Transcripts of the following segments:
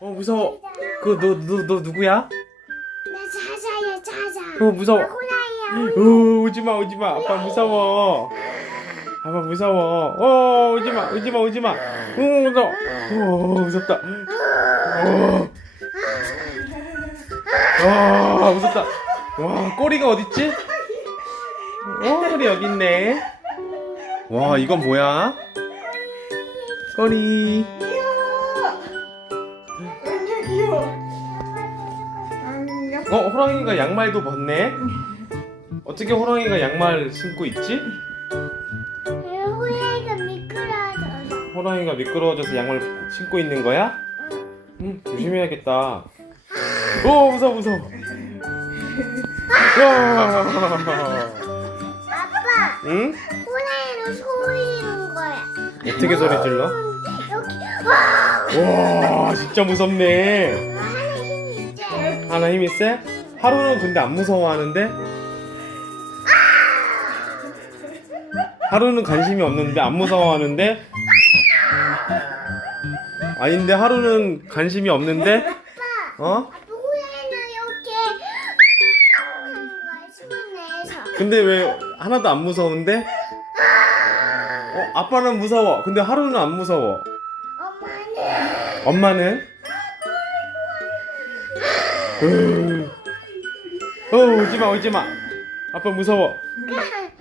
어 무서워. 그거 너너 너 누구야? 나 자자야 자자. 어 무서워. 호랑이야. 어 오지마 오지마. 아빠 무서워. 아빠 무서워. 어 오지마 오지마 오지마. 어 무서워. 어 무섭다. 어. 와 무섭다. 와 꼬리가 어딨지? 어 꼬리 여기 있네. 와 이건 뭐야? 꼬리. 어 호랑이가 양말도 벗네. 어떻게 호랑이가 양말 신고 있지? 호랑이가 미끄러져. 호랑이가 미끄러워져서 양말 신고 있는 거야? 응 조심해야겠다. 오 무서워 무서워. 와. 아빠, 응? 호랑이는 소리 지는 거야. 어떻게 소리 질러? 여기 와. 와 진짜 무섭네. 하나 힘 힘이 세? 하루는 근데 안 무서워하는데? 하루는 관심이 없는데 안 무서워하는데? 아닌데 하루는 관심이 없는데? 어? 아빠 이렇게. 근데 왜 하나도 안 무서운데? 어, 아빠는 무서워. 근데 하루는 안 무서워. 엄마는 엄마는? 어, 울지 마, 울지 마. 아빠 무서워.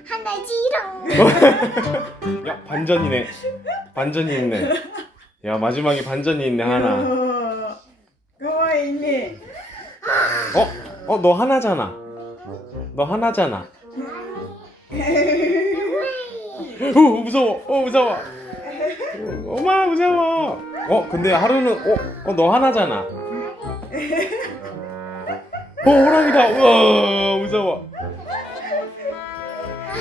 하나지롱. 야, 반전이네. 반전이 있네. 야, 마지막에 반전이 있네, 하나. 가와이니. 어, 어, 너 하나잖아. 너 하나잖아. 어, 무서워. 어, 무서워. 엄마 무서워. 어, 근데 하루는 어, 어, 너 하나잖아. 어, 호랑이다. 우와, 무서워.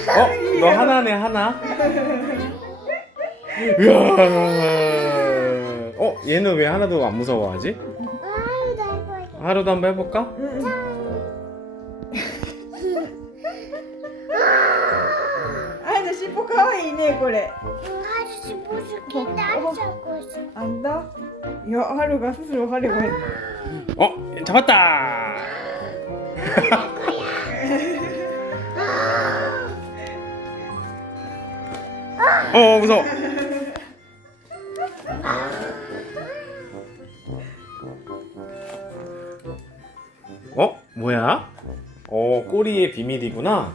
어, 너 하나네, 하나. 우와. 어, 얘는 왜 하나도 안 무서워하지? 아유 나 이거. 하루도 한번 해볼까? あんた尻尾かわいいねこれ。 응, 아저씨 무슨 기다리고 있어. あんた。いや春がすする春が。 어, 잡았다. 어 무서워. 어 뭐야? 어 꼬리의 비밀이구나.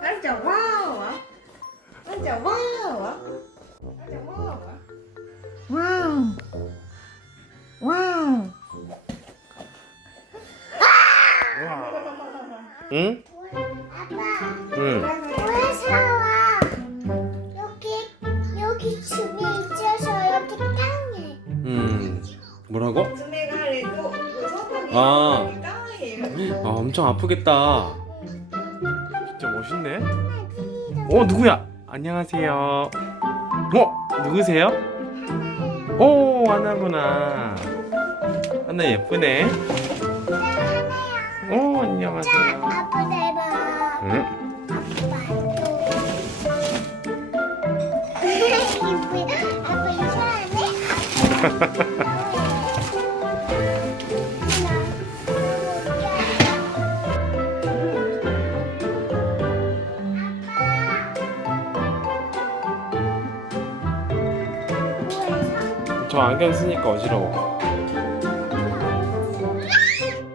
깜짝 와와 깜짝 와와. 응? 아빠. 응. 왜 사와? 여기 여기 줌이 있어서 여기 땅에. 음. 뭐라고? 아. 아, 엄청 아프겠다. 진짜 멋있네. 어, 누구야? 안녕하세요. 어, 누구세요? 오, 하나구나. 하나 예쁘네. 오, 안녕하세요. 아빠 대박. 응? 아빠 아빠 이상하네. 저 안경 쓰니까 어지러워.